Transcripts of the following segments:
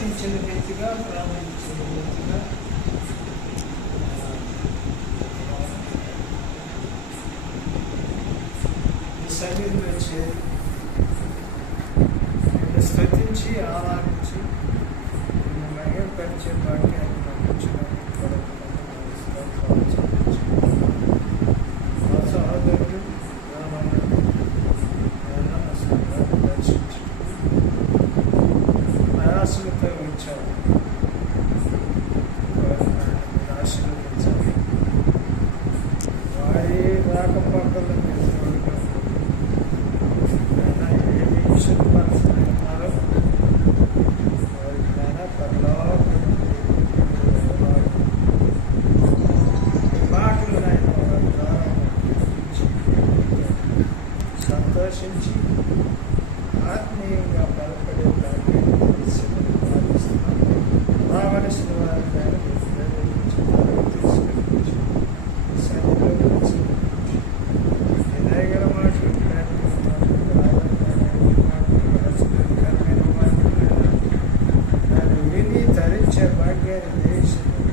ప్రకటించిన రీతిగా ప్రారంభించిన రీతిగా ఈ సన్నిధిలో చేరి స్తుతించి ఆరాధించి మహిమపరిచే వాక్యాన్ని పంపించడానికి మా సహోదరుడు దర్శించి ప్రయాసలపై ఉంచారు. ఆశీర్వదించాలి. వారి రాకపోకల్లో మీరు తోడుగా ఏమి విషయపరుస్తున్నారో వారికైనా మాటలు వారి ద్వారా సంతోషించి ఆత్మీయంగా బలపడే రావలసిన వారి తీసుకెళ్ళి ఎదగల మాటలు విని ధరించే భాగ్యాన్ని దేశంలో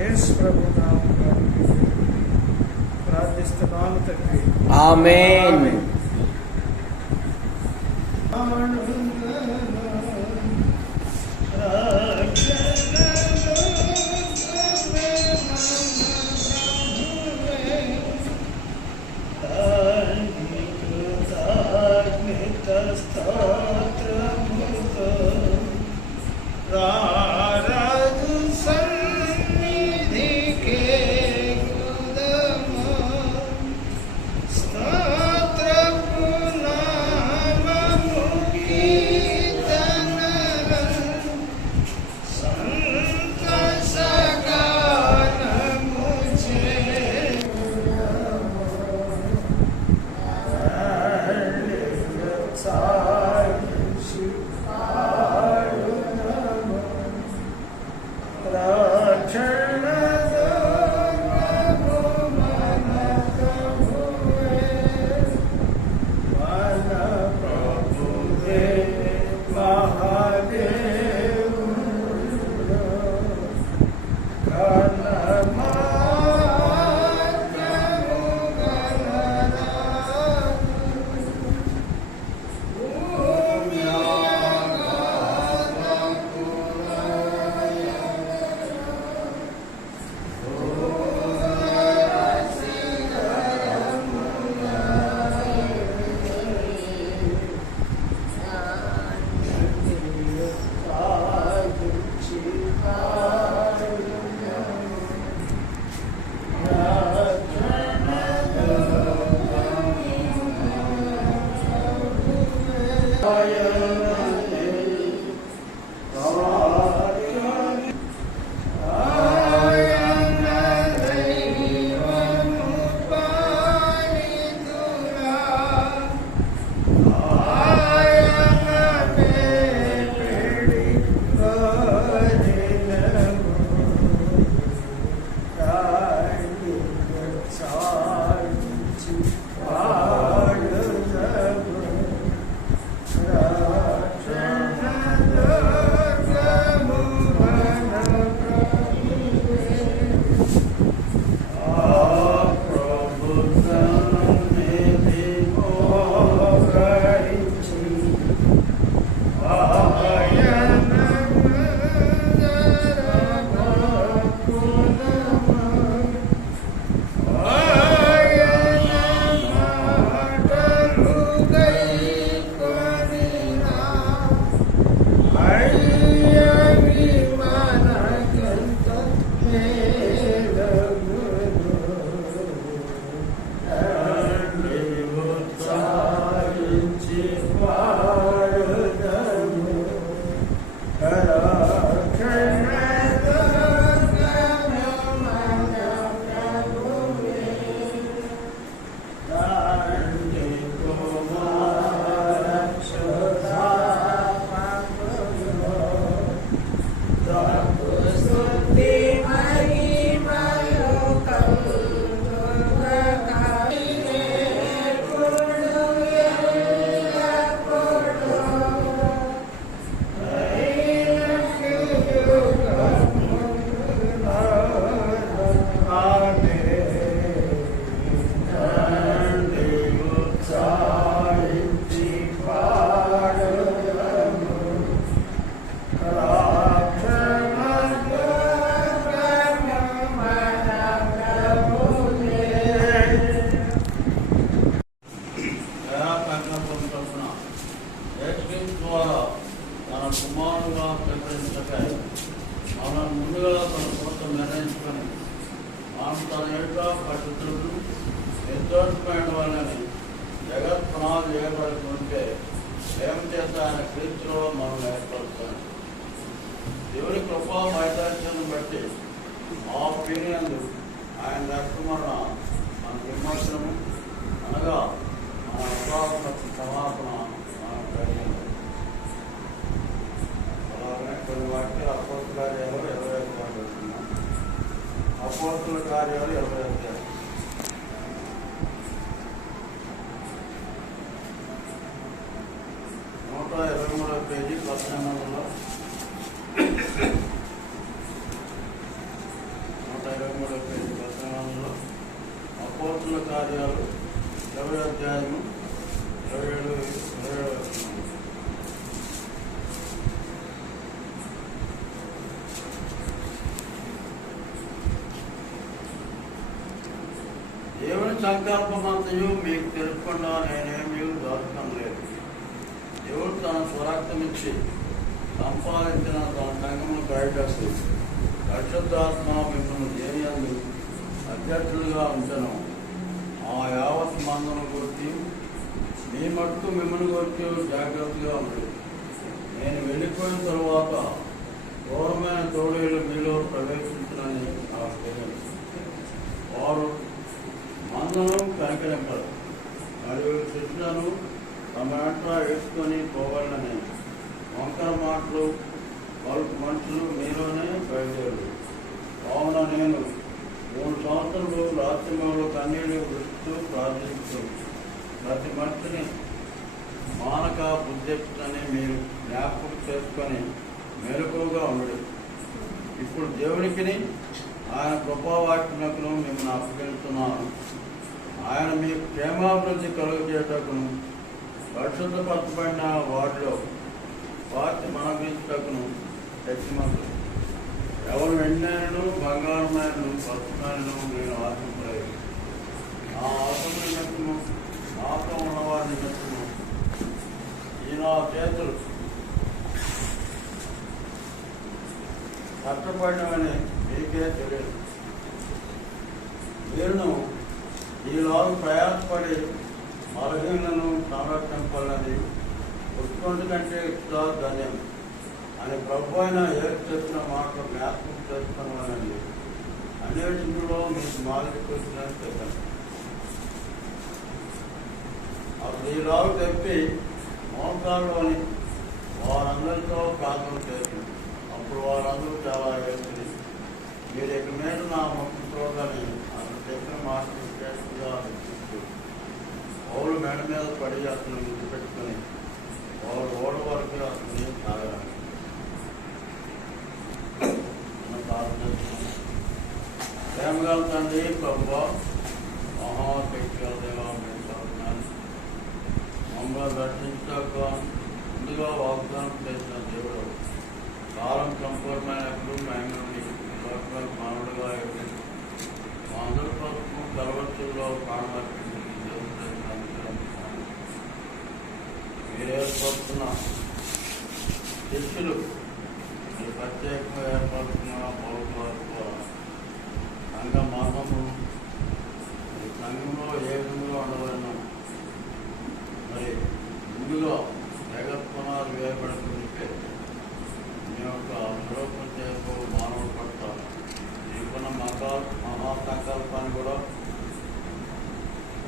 యేసు ప్రభు నామములో ప్రార్థిస్తున్నాను తండ్రి. ఆమేన్. చేయబడుతుంటే ఏం చేత ఆయన క్రీస్తులో మనం ఏర్పడుతాం. దేవుని కృపా వైదాస్యాన్ని బట్టి ఆ పీరియందు ఆయన రక్తమరణ మన విమోచనము అనగా మన అపరాధ క్షమాపణ మనం కలిగింది. అలాగనే కొన్ని వాక్యాలు అపోస్తుల కార్యాలు 20 అధ్యాయాలు పెడుతున్నాం. అపోస్తుల కార్యాలు 20 అధ్యాయాలు 123వ పేజీ 18లో 123వ పేజీ 18లో అపోస్తుల కార్యాలు 20 అధ్యాయము 27 దేవుని సంకల్పమంతయు మీకు తెలుపకుండా నేనేమీ దోషం లేదు. దేవుడు తన స్వరక్తమిచ్చి సంపాదించిన తన సంఘమును బయటకు పరిశుద్ధాత్మ మిమ్మల్ని దేనియందు అధ్యక్షులుగా ఉంచను. ఆ యావత్ మందను గురించి మీ మట్టుకు మిమ్మల్ని గురించి జాగ్రత్తగా ఉంది. నేను వెళ్ళిపోయిన తరువాత ఘోరమైన తోడేళ్ళు మీలో ప్రవేశించనని నాకు తెలియదు. వారు మందను కనికరింపరు మరియు శిష్యులను తమ వెంట వేసుకొని పోవాలని వంకర మాటలు వాళ్ళకు మనుషులు మీలోనే బయలుదేరు. కావున నేను 3 సంవత్సరాలు రాత్రిలో కన్నీళ్ళు విడుస్తూ ప్రార్థిస్తూ ప్రతి మనిషిని మానక బుద్ధిని మీరు జ్ఞాపకం చేసుకొని మెలకువగా ఉండడు. ఇప్పుడు దేవునికి ఆయన కృపావాక్యములను మిమ్మల్ని అప్పగిస్తున్నాను. ఆయన మీకు క్షేమాభివృద్ధి కలుగజేయటకును పరిశుద్ధపరచబడిన వాటిలో వాటి మనవించటకును శక్తిమంతులు. ఎవరు వెండినను బంగారమైనను పసుమైనను నేను ఆశించలేదు. నా ఆత్మ నిమిత్తము నాతో ఉన్నవారి నిమిత్తము ఈ నా చేతులు కష్టపడినవని మీకే తెలియదు. మీరును ఈలోగా ప్రయాసపడి బలహీనను సంరక్షింపాలని పుట్టుకొండ కంటే ఇస్తా ధన్యం అని ప్రభు అయిన ఏడు చెప్పిన మాటలు జ్ఞాపకం చేసుకున్నానండి. అన్నిటిలో మీకు మాదిరికి వచ్చినట్టు చెప్పండి. అప్పుడు ఈలోగా చెప్పి మోకాల్లోని వారందరితో ప్రార్థన చేసింది. అప్పుడు వారందరూ చాలా వేసింది. మీరు ఇక మీద నా మొక్క చూడాలని అతను చెప్పిన మాటలు చేస్తుగా పౌలు మేడ మీద పడి అతను గుర్తు పెట్టుకుని వాళ్ళు ఓడ వరకు అతన్ని తాగాలి. ప్రేమగా తండ్రి ప్రభువా మహాశక్తిగా దేవా మమ్మల్ని రక్షించాక ముందుగా వాగ్దానం చేసిన దేవుడు కాలం సంపూర్ణమైనప్పుడు మానవుడుగా మా అందరి కోసం కలవచ్చుల్లో ప్రాణవర్తించి మీరు ఏర్పడుతున్న శిష్యులు మీరు ప్రత్యేకంగా ఏర్పడుతున్న పౌరులకు సంఘ మార్గము సంఘంలో ఏ విధంగా ఉండవలను మరి ముందుగా జగత్పునాలు వేయబడుతుంటే మీ యొక్క ప్రత్యేక మానవుడు పడతారు. మీకున్న మహాసంకల్పాన్ని కూడా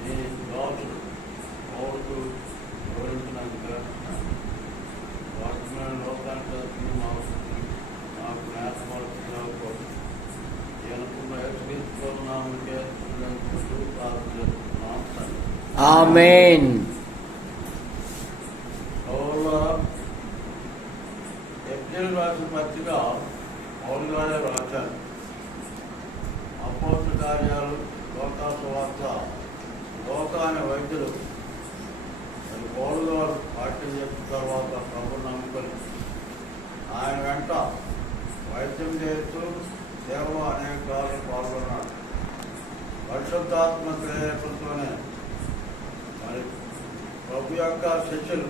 మీ రాజు పౌరులు వివరించినందుకు వాటి లోకానికి నాకు జ్ఞాపకాలకు ఆమేన్. ఎబ్రిల్ రాసిన పత్రిక పౌలు గారే రాశారు. అపోస్తల కార్యాలు లోకాసువార్త లోకాన్ని వైద్యులు పౌలు గారు వాక్యం చెప్పిన తర్వాత ప్రభు నమ్ముకొని ఆయన వెంట వైద్యం చేస్తూ సేవ అనేక కాలం పాల్గొన్నాడు. పరిశుద్ధాత్మ ప్రేరేపణతోనే మరి ప్రభు యొక్క శిష్యులు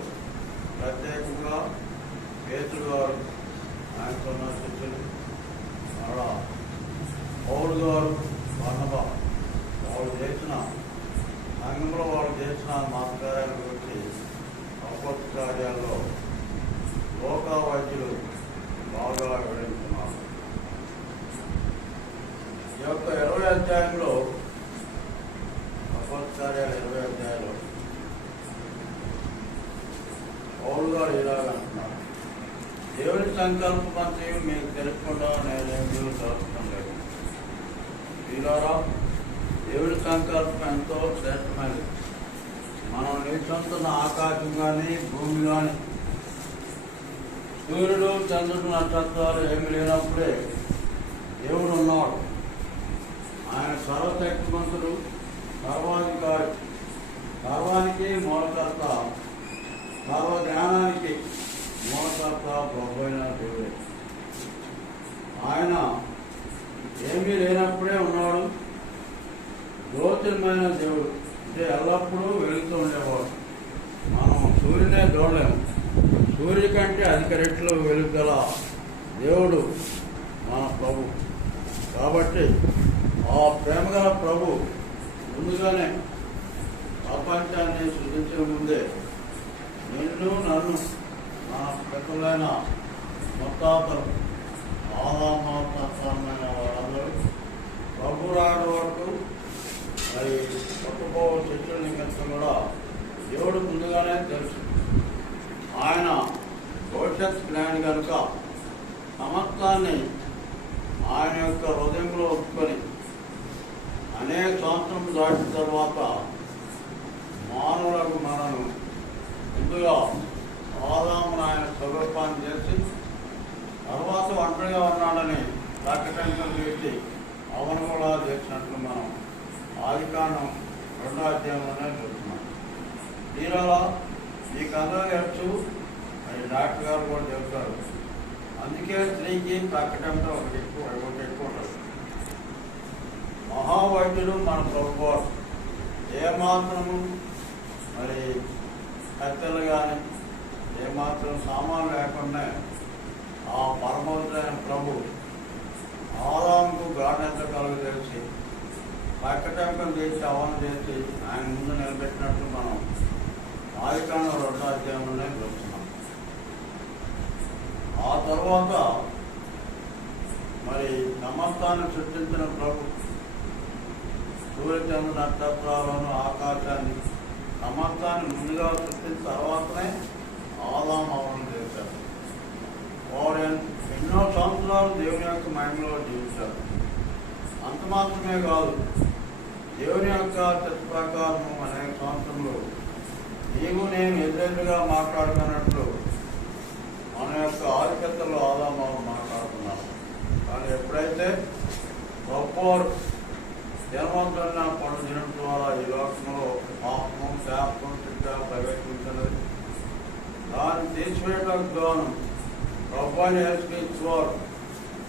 ప్రత్యేకంగా పేతురు గారు ఆయనకున్న శిష్యులు అలా పౌలు గారు బర్నబా వాళ్ళు చేసిన సంఘంలో వాళ్ళు చేసిన మాస్కార్యాల గురించి పౌలు గారు ఇలాగంటున్నారు, దేవుని సంకల్పమంతా మీకు తెలుపకుండా నేనేమి జరుగుతాం లేదు. వీళ్ళారా, దేవుని సంకల్పం ఎంతో శ్రేష్టమైనది. మనం నిలుచుంటున్న ఆకాశం కానీ భూమి కానీ సూర్యుడు చంద్రుడు నక్షత్రాలు ఏమి లేనప్పుడే దేవుడు ఉన్నాడు. ఆయన సర్వశక్తిమంతుడు, సర్వాధికారి, సర్వానికి మూలకర్త, సర్వ జ్ఞానానికి మూలకర్త ప్రభు అయిన దేవుడే. ఆయన ఏమీ లేనప్పుడే ఉన్నాడు. జ్యోతిర్మైన దేవుడు అంటే ఎల్లప్పుడూ వెలుగుతూ ఉండేవాడు. మనం సూర్యునే చూడలేము. సూర్యుడి కంటే అధిక రెట్లు వెలుగుగల దేవుడు మన ప్రభు. కాబట్టి ఆ ప్రేమగల ప్రభు ముందుగానే ప్రపంచాన్ని సృజించే ముందే నిన్ను నన్ను మన పితరులైన ముత్తాతలు ఆదామాత్మైన వాళ్ళందరూ ప్రభు రాడు వరకు మరి పట్టుకో శిక్షణ నిమిత్తం కూడా దేవుడు ముందుగానే తెలుసు. ఆయన భవిష్యత్ జ్ఞాని కనుక సమస్తాన్ని ఆయన యొక్క హృదయంలో ఒప్పుకొని అనేక సంవత్సరం దాటిన తర్వాత మానవులకు మనను ముందుగా ఆదామును ఆయన స్వరూపాన్ని చేసి తర్వాత ఒంటరిగా ఉన్నాడని ప్రకటన చేసి అవను కూడా చేసినట్లు మనం ఆదికాండం 2వ అధ్యాయంలోనే చూస్తున్నాం. దీనివల్ల మీకందరూ తెలుసు, అది డాక్టర్ గారు కూడా చెబుతారు. అందుకే స్త్రీకి ప్రకటనతో ఒకటి ఎక్కువ ఉంటుంది. మహావైద్యుడు మన ప్రభువు ఏమాత్రము మరి కత్తెలు కానీ ఏమాత్రం సామాన్ లేకుండా ఆ పరమోత్తమైన ప్రభు ఆదాముకు గాఢత కలుగజేసి ప్రకటన చేసి అవనం చేసి ఆయన ముందు నిలబెట్టినట్టు మనం ఆదికాండం 2వ అధ్యాయంలోనే చూస్తున్నాం. ఆ తర్వాత మరి సమస్తాన్ని సృష్టించిన ప్రభు సూర్యచంద్ర నక్షత్రాలను ఆకాశాన్ని సమస్తాన్ని ముందుగా సృష్టించిన తర్వాతనే ఆదాము అవనం చేశారు. వారు ఎన్నో సంవత్సరాలు దేవుని యొక్క మహిమలో జీవించారు. అంత మాత్రమే కాదు, దేవుని యొక్క చర్చ ప్రకారం అనేక సంవత్సరంలో నీవు నేను ఎదురెదురుగా మాట్లాడుకున్నట్లు మన యొక్క ఆధిక్యతలో ఆదాము మాట్లాడుతున్నాము. కానీ ఎప్పుడైతే గొప్పవారు జన్మంతున్న పనులు తినడం ద్వారా ఈ లోకంలో పాపం శాపం శిక్ష ప్రవేశించినది, దాన్ని తీసివేయడానికి గాను ప్రభువుని యేసుక్రీస్తువారు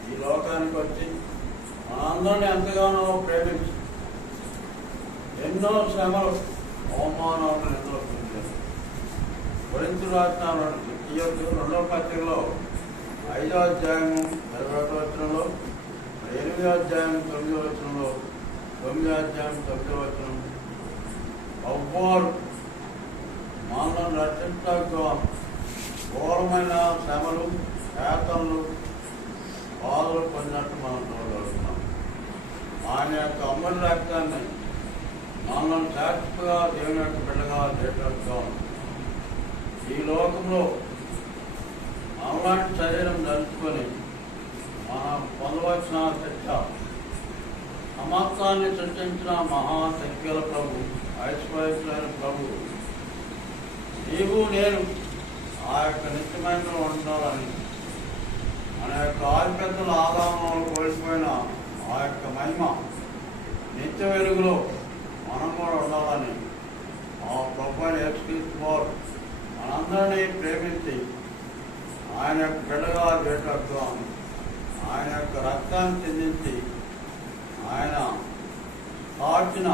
ఈ లోకానికి వచ్చి మనందరినీ ఎంతగానో ప్రేమించి ఎన్నో శ్రమలు అవమానాలను ఎదుర్కొంటారు. కొరింథీయులకు రాసిన 2వ పత్రికలో 5వ అధ్యాయం 21వ వచనంలో, 8వ అధ్యాయం 9వ వచనంలో, 9వ అధ్యాయం 9వ వచనం ఎవ్వరు మనల్ని రక్షించడానికి ఘోరమైన శ్రమలు వేతనలు బాధలు పొందినట్టు మనం చూడగలుగుతున్నాం. ఆయన యొక్క అమ్మడి రక్తాన్ని మనల్ని శాశ్వతగా దేవుని యొక్క బిడ్డగా చేయగలుగుతాం. ఈ లోకంలో మనలాంటి శరీరం ధరించుకొని మనం పొందవలసిన శిక్ష సమస్తాన్ని సృష్టించిన మహాశక్తిగల ప్రభు, ఐశ్వర్యమైన ప్రభు నీవు నేను ఆ యొక్క నిత్యమైన ఉండాలని మన యొక్క ఆధిపత్యుల ఆదాయంలో కోల్పోయిన ఆ యొక్క మహిమ నిత్య వెలుగులో మనం కూడా ఉండాలని ఆ ప్రభువుని యేసుక్రీస్తువారు మనందరినీ ప్రేమించి ఆయన యొక్క బిడ్డగా చేసేట్టు ఆయన యొక్క రక్తాన్ని చెందించి ఆయన కాచిన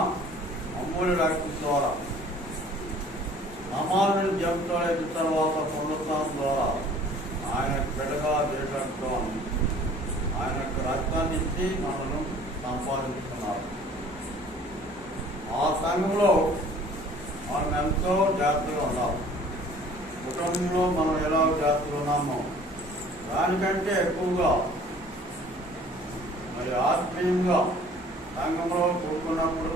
అమూల్య రక్తం ద్వారా సమాధిని జంతువులైన తర్వాత పునరుత్థానం ద్వారా ఆయన బిడ్డగా చేసేట్టు ఆయన యొక్క రక్తాన్ని ఇచ్చి మనను సంపాదించుకున్నారు. ఆ సంఘంలో మనం ఎంతో జాగ్రత్తగా ఉండాలి. కుటుంబంలో మనం ఎలా జాగ్రత్తగా ఉన్నామో దానికంటే ఎక్కువగా మరి ఆత్మీయంగా సంఘంలో కూడుకున్నప్పుడు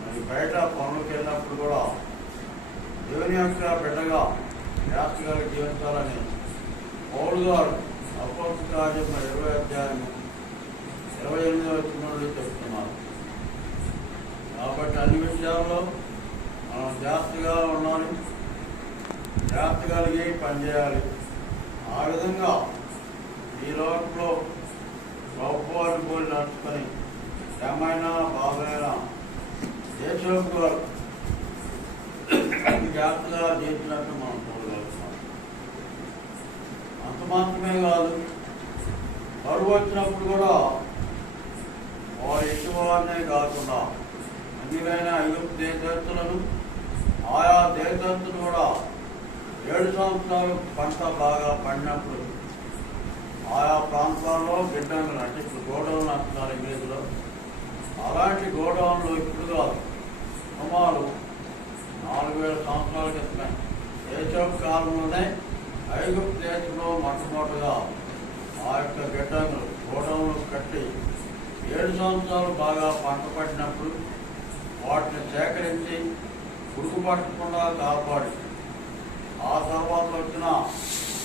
మరి బయట పనులకు వెళ్ళినప్పుడు కూడా దేవుని యొక్క బిడ్డగా జాగ్రత్తగా జీవించాలని పౌలు గారు అపోస్తలుల కార్యం 20వ అధ్యాయం 28వ వచనంలో చెప్తున్నారు. కాబట్టి అన్ని విషయాల్లో మనం జాగ్రత్తగా ఉండాలి, జాగ్రత్త కలిగి పనిచేయాలి. ఆ విధంగా ఈ లోకంలో గొప్పవారి పోలి నడుచుకొని ఏమైనా బాధైనా యేసయ్య గారు జాగ్రత్తగా చేసినట్టు మనం చూడగలుగుతాం. అంత మాత్రమే కాదు, కరువు వచ్చినప్పుడు కూడా వారు ఎటువారినే కాకుండా అన్నిలైన ఐగుప్తు దేశస్తులను ఆయా దేశస్తులు కూడా 7 సంవత్సరాలు పంట బాగా పండినప్పుడు ఆయా ప్రాంతాల్లో గిడ్డంగులు అంటే ఇప్పుడు గోడౌన్లు అంటున్నారు ఇంగ్లీష్లో, అలాంటి గోడౌన్లు ఇప్పుడు కాదు, సుమారు 4000 సంవత్సరాల క్రితమే యేసయ్య కాలంలోనే ఐగుప్తు దేశంలో మొట్టమొదటిగా ఆ యొక్క గిడ్డంగులు గోడౌన్లు కట్టి 7 సంవత్సరాలు బాగా పంట పట్టినప్పుడు వాటిని సేకరించి పురుగు పట్టకుండా కాపాడి ఆ తర్వాత వచ్చిన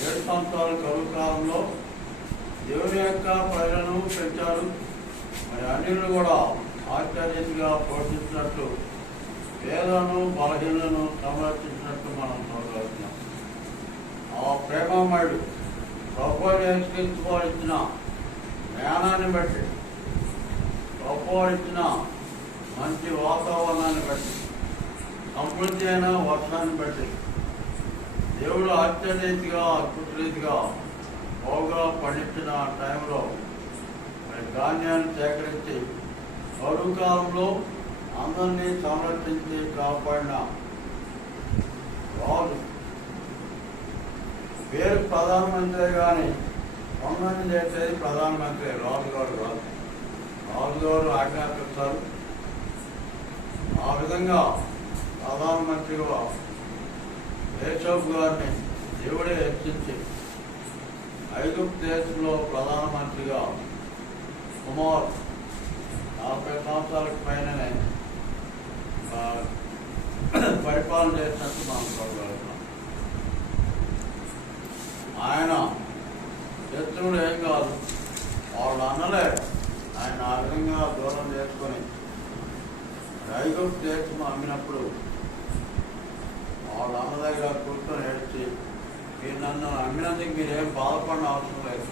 7 సంవత్సరాల కరువు కాలంలో దేవుని యొక్క ప్రజలను పెంచారు. మరి అన్నిలను కూడా ఆశ్చర్యంగా పోషించినట్టు, పేదలను బలహీనలను సంరక్షించినట్టు మనం చూడగలుగుతున్నాం. ఆ ప్రేమమయుడు ప్రభువుని ఇచ్చిన జ్ఞానాన్ని బట్టి, ప్రభువు ఇచ్చిన మంచి వాతావరణాన్ని బట్టి, సమృద్ధి అయిన వర్షాన్ని బట్టి దేవుడు ఆశ్చర్యరీతిగా అద్భుత రీతిగా బాగా పండించిన టైంలో మరి ధాన్యాన్ని సేకరించి కరువు కాలంలో అందరినీ సంరక్షించి కాపాడిన రాజు. పేరు ప్రధానమంత్రి కానీ పనులన్నీ చేసేది ప్రధానమంత్రి, రాజుగారు కాదు. రాజుగారు ఆజ్ఞాపిస్తారు. ఆ విధంగా ప్రధానమంత్రిగా యేసయ్య గారిని దేవుడే హెచ్చించి ఐగుప్తు దేశంలో ప్రధానమంత్రిగా సుమారు 40 సంవత్సరాలకు పైననే పరిపాలన చేసినట్టు మనం చూడగలుగుతాం. ఆయన శత్రువులు ఏం కాదు, వాళ్ళు అన్నలే ఆయన ఆ విధంగా దూరం చేసుకొని ఐగుప్తు దేశం అమ్మినప్పుడు వాళ్ళ అన్న దగ్గర కూర్చొని ఏడ్చి, మీరు నన్ను అమ్మినందుకు మీరేం బాధపడిన అవసరం లేదు,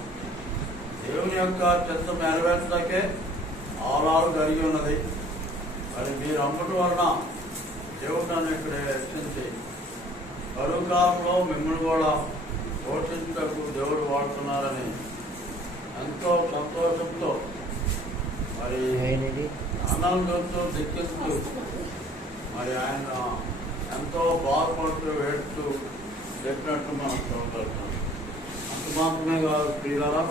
దేవుని యొక్క చిత్తం నెరవేర్చడానికే ఆలాలు జరిగి ఉన్నది, మరి మీరు అమ్మటం వలన దేవుడు నన్ను ఇక్కడ హెచ్చించి కరువు కాలంలో మిమ్మల్ని కూడా పోషించటకు దేవుడు వాడుతున్నారని ఎంతో సంతోషంతో మరి ఆనందంతో దిక్కిస్తూ మరి ఆయన ఎంతో బాధపడుతూ ఏడుస్తూ చెప్పినట్టు మనం చూడగలుగుతాం. అంత మాత్రమే కాదు, ప్రియులారా,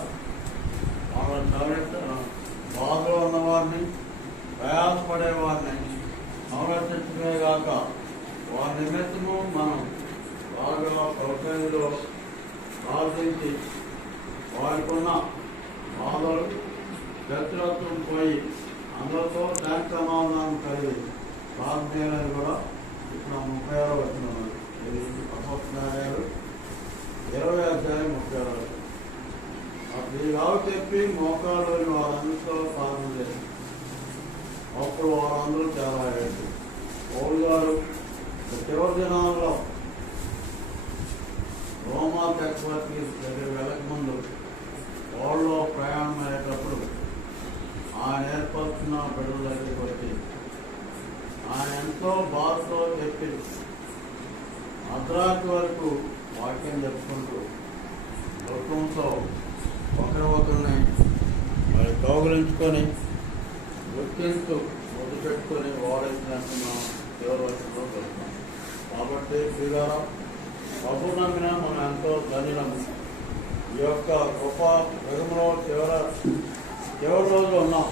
వాళ్ళని బాధలో ఉన్నవారిని, ప్రయాసపడేవారిని సంరక్షించడమే కాక వారి నిమిత్తము మనం బాగా ప్రొఫైల్లో ప్రార్థించి వారికి ఉన్న బాధలు వ్యక్తిత్వం పోయి అందరితో శాంతి సమాధానం కలిగి ప్రార్థనలు కూడా ఇప్పుడు 36 వచనం, ఇది అపోస్తలుల 20వ అధ్యాయం 36. అప్పుడు రావు చెప్పి మోకాళ్ళని వారందరితో ప్రార్థన చేసి అప్పుడు వారందరూ చాలా ఏడు. పౌలు గారు చివరి దినాల్లో రోమా చక్రవర్తి దగ్గర వెళ్ళక ముందు పౌలులో ప్రయాణం అయ్యేటప్పుడు ఆయన ఏర్పరుచున్న బిడ్డల దగ్గరికి వచ్చి ఆయన ఎంతో బాధతో చెప్పి అర్ధరాత్రి వరకు వాక్యం చెప్పుకుంటూ దుఃఖంతో ఒకరిని మరి కౌగులించుకొని గుర్తించు మొదలు పెట్టుకొని ఓడించినట్టు మనం చివరి వర్షంలో దొరుకుతాం. కాబట్టి శ్రీగారం ప్రభు నమ్మిన మనం ఎంతో ధన్యులము. ఈ యొక్క గొప్ప యుగంలో చివరి రోజు ఉన్నాం.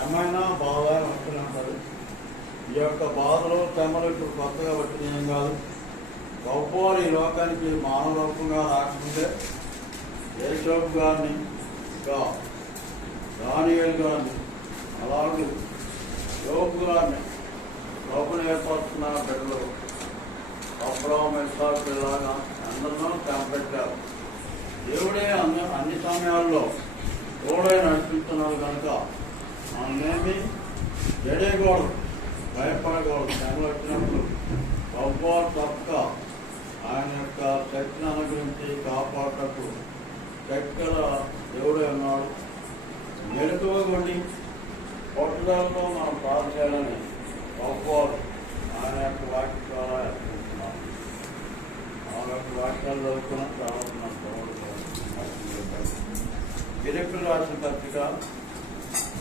ఏమైనా బాధ వస్తూనే ఉంటుంది. ఈ యొక్క బాధలు శ్రమలు ఇప్పుడు కొత్తగా వచ్చినాయేం కాదు. గొప్ప ఈ లోకానికి మానవ రూపంగా రాకముందే యేసయ్య గారిని, ఇంకా దానియేలు గారిని, అలాగే యోబు గారిని ప్రభుని ఏర్పరుస్తున్న బిడ్డలు అబ్రహాం ఇస్సాకు ఇలాగా అందరినూ కనిపెట్టారు. దేవుడే అన్ని సమయాల్లో తోడై నడిపిస్తున్నారు కనుక మనమేమి జడేయకూడదు, భయపడకూడదు. శ్రమలు వచ్చినప్పుడు తప్పక ఆయన యొక్క శక్తిని అనుగ్రహించి కాపాడటకు శక్తిగల దేవుడే ఉన్నాడు. మెలకువగొండి పట్టుదలతో మనం ప్రార్థన చేయాలని గొప్పవారు ఆయన యొక్క వాక్య ద్వారా హెచ్చరిస్తున్నాం. ఆ యొక్క వాక్యాలు చదువుకున్న చదువుతున్నాం. ఫిలిప్పీయులకు రాసిన పత్రిక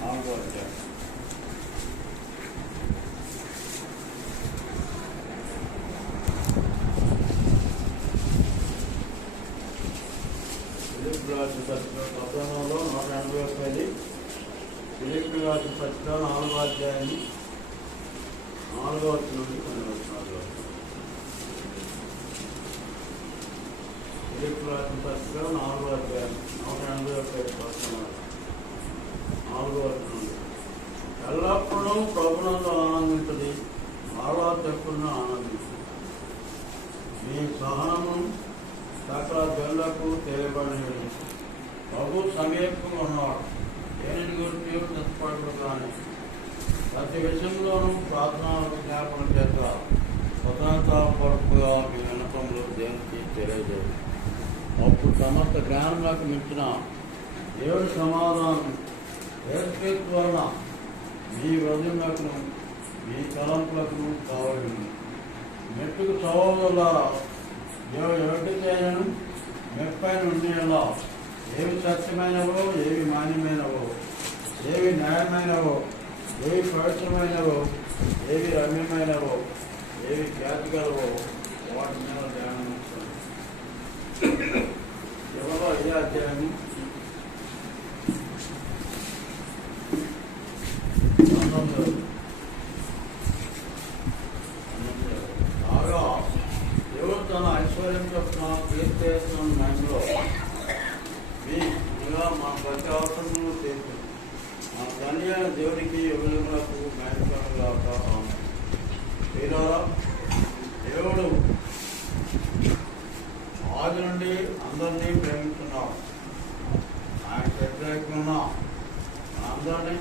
4వ అధ్యాయం. ఫిలిప్పీయులకు రాసిన పత్రిక 181. ఫిలిప్పీయులకు రాసిన పత్రిక 4వ అధ్యాయం 4వ వచనం నుండి కొన్ని వచనాలు. ఫిలిప్పీయులకు రాసిన పత్రిక 4వ అధ్యాయం 181 4వ వచనం. ఎల్లప్పుడూ ప్రభువునందు ఆనందించండి, మరలా చెప్పులను ఆనందించండి. మీ సహనము సకల జనులకు తెలియబడినది. ప్రభు సమీపంగా ఉన్నాడు. దేనిని గురించి తెచ్చపడదు కానీ ప్రతి విషయంలోనూ ప్రార్థనలకు జ్ఞాపన చేత స్వతంత్రపరపుగా మీ వినపంలో దేనికి తెలియజేయండి. అప్పుడు సమస్త జ్ఞానంలోకి మించిన దేవుడి సమాధానం యేసుక్రీస్తు వలన మీ హృదయములకు మీ తలంపులకు కావాలి. మెట్టుకు సహోదరులారా, ఎవరికైనా మెప్పైన ఉండేలా ఏవి సత్యమైనవో, ఏవి మాన్యమైనవో, ఏవి న్యాయమైనవో, ఏవి పవిత్రమైనవో, ఏవి రమ్యమైనవో, ఏవి ఖ్యాతిగలవో వాటి మీద ధ్యానం ఎవరో ఏ అధ్యాయము బాగా దేవుడు తన ఐశ్వర్యం చొప్పున కీర్తిస్తున్న మైండ్లో మీగా మా ప్రతి అవసరము చేసి మా ధన్య దేవుడికి యుగములకు మైండ్గా దేవుడు ఆది నుండి అందరినీ ప్రేమిస్తున్నాడు. ఆయన వ్యతిరేకంగా అందరినీ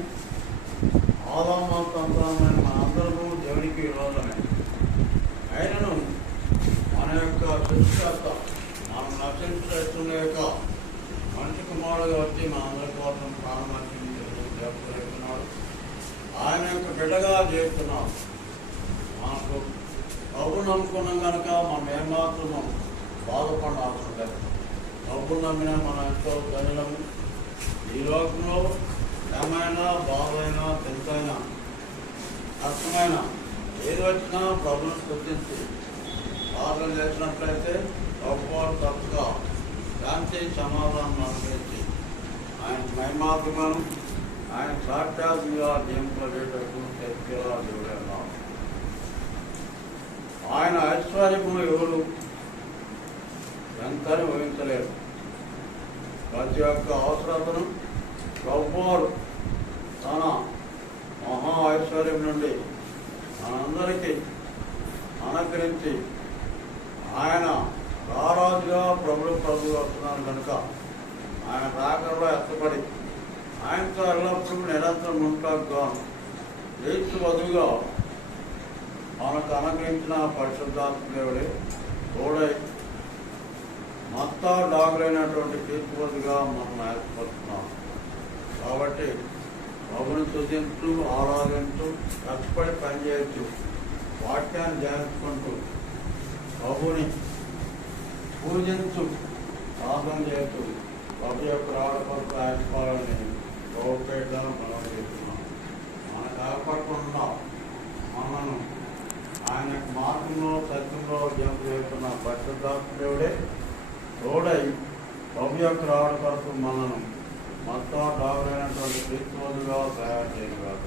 ఆదాము సంతానమైన మన అందరూ దేవుడికి విరోధమే. ఆయనను మన యొక్క సృష్టికర్త మనం నశించేస్తున్న యొక్క మనిషి కుమారుడుగా వచ్చి మన అందరి కోసం ప్రాణమర్చింది జరుపుతున్నాడు. ఆయన యొక్క బిడ్డగా చేస్తున్నాడు. మనకు డబ్బు నమ్ముకున్నాం కనుక మనం ఏమాత్రము బాధపడిన అవసరం లేదు. డబ్బు నమ్మినా మనం ఎంతో ధనులము. ఈ లోకంలో ఏమైనా బాధైనా తెంతైనా కష్టమైనా ఏది వచ్చినా ప్రభుత్వం స్తుతించి ప్రార్థన చేసినట్లయితే గొప్పవారు తప్పుగా శాంతి సమాధానం అనుగ్రహించి ఆయన మహిమాభిమానం ఆయన సాక్షాత్తుగా జీవింపజేటకు శక్తిగా దేవుడేమో. ఆయన ఐశ్వర్యము ఎవరు ఎంతని ఊహించలేరు. ప్రతి ఒక్క అవసరతను గొప్పవారు తన మహా ఐశ్వర్యం నుండి మనందరికీ అనుగ్రహించి ఆయన రారాజుగా ప్రభువు వస్తున్నారు కనుక ఆయన రాకడలో ఎత్తపడి ఆయనతో ఎల్లప్పుడూ నిరంతరం ఉంటాగా క్రీస్తు వధువుగా మనకు అనుగ్రహించిన పరిశుద్ధాత్మ దేవుడే తోడై మొత్తం డాగులైనటువంటి క్రీస్తు వధువుగా మనం ఏర్పడుతున్నాం. కాబట్టి ప్రభుని స్తుతించు, ఆరాధించు, కష్టపడి పనిచేయచ్చు, వాక్యాన్ని ధ్యానించుకుంటూ ప్రభుని పూజించు, ప్రార్థన చేయొచ్చు. ప్రభు యొక్క రావడం ఆయనపాలని గౌరవపేటను మనం చేస్తున్నాం. మనకు ఏర్పడకుండా మనను ఆయన యొక్క మార్గంలో సత్యంలో జంపు చేస్తున్న పరిశుద్ధాత్మ దేవుడే తోడై ప్రభు యొక్క రావడం కొరకు మనను మొత్తం డాగులైనటువంటి క్రీస్తుగా తయారు చేయగలరు.